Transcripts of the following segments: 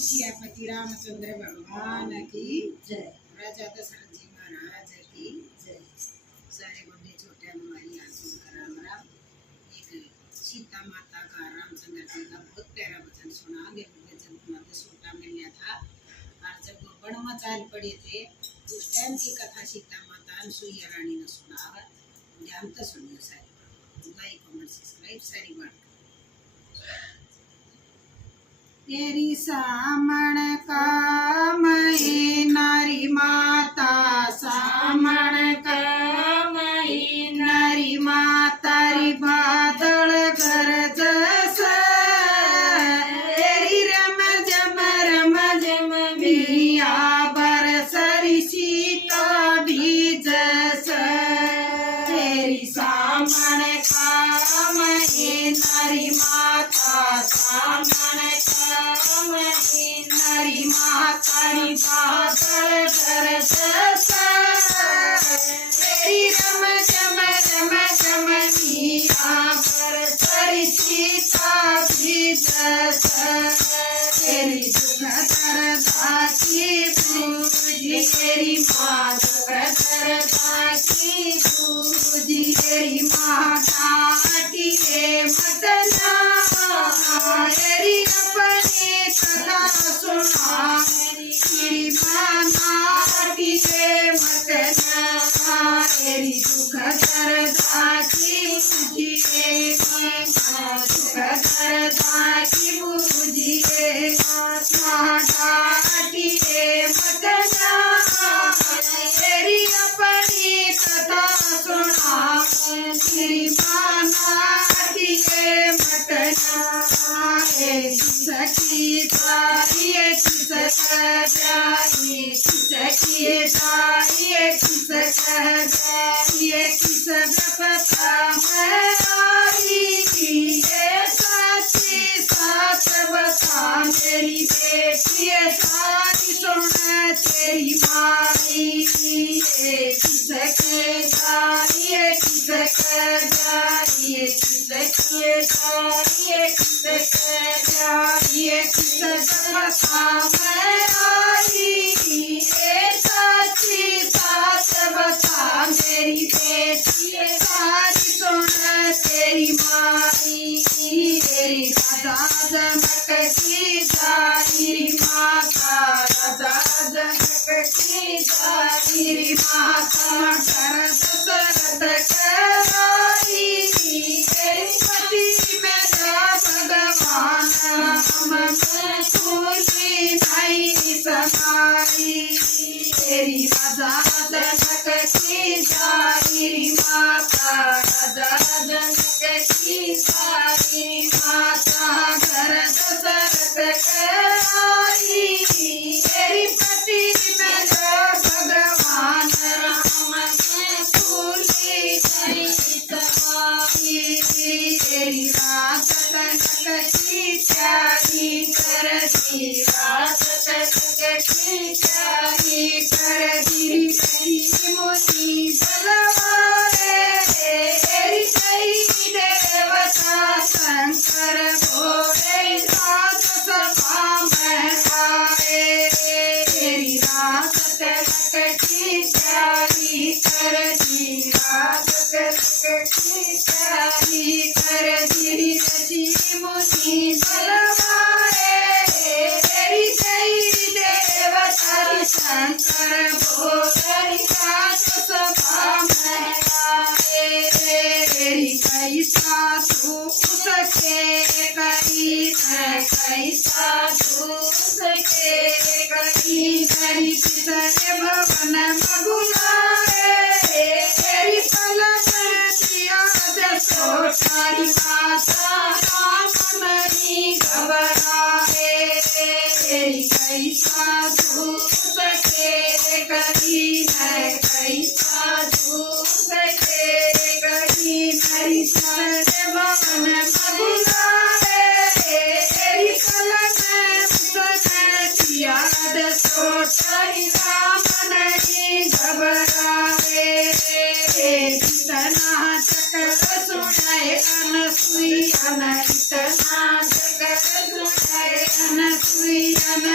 सियापति रामचंद्र भगवान की जय। राजा दशरथ जी महाराज की जय। सारे बड़े छोटे हमारी आंसू का राम राम। एक सीता माता का रामचंद्र जी का बहुत प्यारा वचन सुना। जब माता सोटा में लिया था और जब वो बड़ मचाल पड़े थे उस टाइम की कथा सीता माता सुइया रानी ने सुना। ध्यान तो सुनियो सारी लाइक कमेंट सब्सक्राइब सारी बात। तेरी सामण का मई नारी माता सामण का मई नारी माता री बादल गरज तेरी रम जम बिया बरसरी सीता बीजस तेरी सामण का मई नारी माता सामण नारी मातारी बादल गरज तेरी रम जम मिया बरसरी सीता बीजस तेरी दुख दर्दा की पूजी तेरी माँ दुख दर्दा की पूजी तेरी माँ डाटी मतना तेरी अपनी कथा सुना तेरी माँ डाटी मतना तेरी दुख दर्दा की पूजी तेरी माँ दुख दर्दा की पूजी माँ डाटी मतना तेरी अपनी कथा सुना तेरी माँ डाटी मतना सखी तारी किसक जाइए सखी तारी किसक जाइए किसक पता मैं आई ये सच्ची साथ बता मेरी बेटी सारी सुन तेरी माई किसक जाइए किसक जाइए किसक जाइए किसक जाइए किसक बता मैं आई ये सच्ची साथ बता मेरी बेटी सारी सुन तेरी माई तेरी राजा जनक की जाई माता राजा जनक की जाई माता कर दशरथ कराई तेरी पति में जा भगवान हम तुझी नहीं समाई तेरी राजा जनक की जाई माता राजा जनक की जाई माता घर दशरथ कराई तेरी पति में जो भगवान राम में भूली नहीं समाई तेरी रात जनक की त्यागी कर दी रात जनक की त्यागी कर दी मुनि बलवारे तेरी जय देवता शंकर भोले रात सभा में आए तेरी रात जनक की त्यागी कर दी रात जनक की त्यागी कर दी मुनि बलवारे तेरी जय देवता शंकर भोले रात सभा में आए तेरी कैसा तू उसके करी कैसा तू उसके करी करी किसने भवन मगुलाए तेरी पलक याद सोटारी माता राम नहीं घबराए तेरी कैसा तू उसके करी है कैसा तू उसके करी मेरी सारे भवन मगुलाए तेरी पलक याद सोटारी राम नहीं घबराए कितना चक्र सुनाए अनसुईया इतना चक्र सुनाए अनसुईया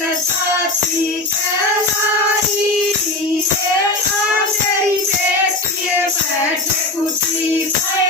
साथी कलाई रे आंगरी बेटिए बैठ कुटी पे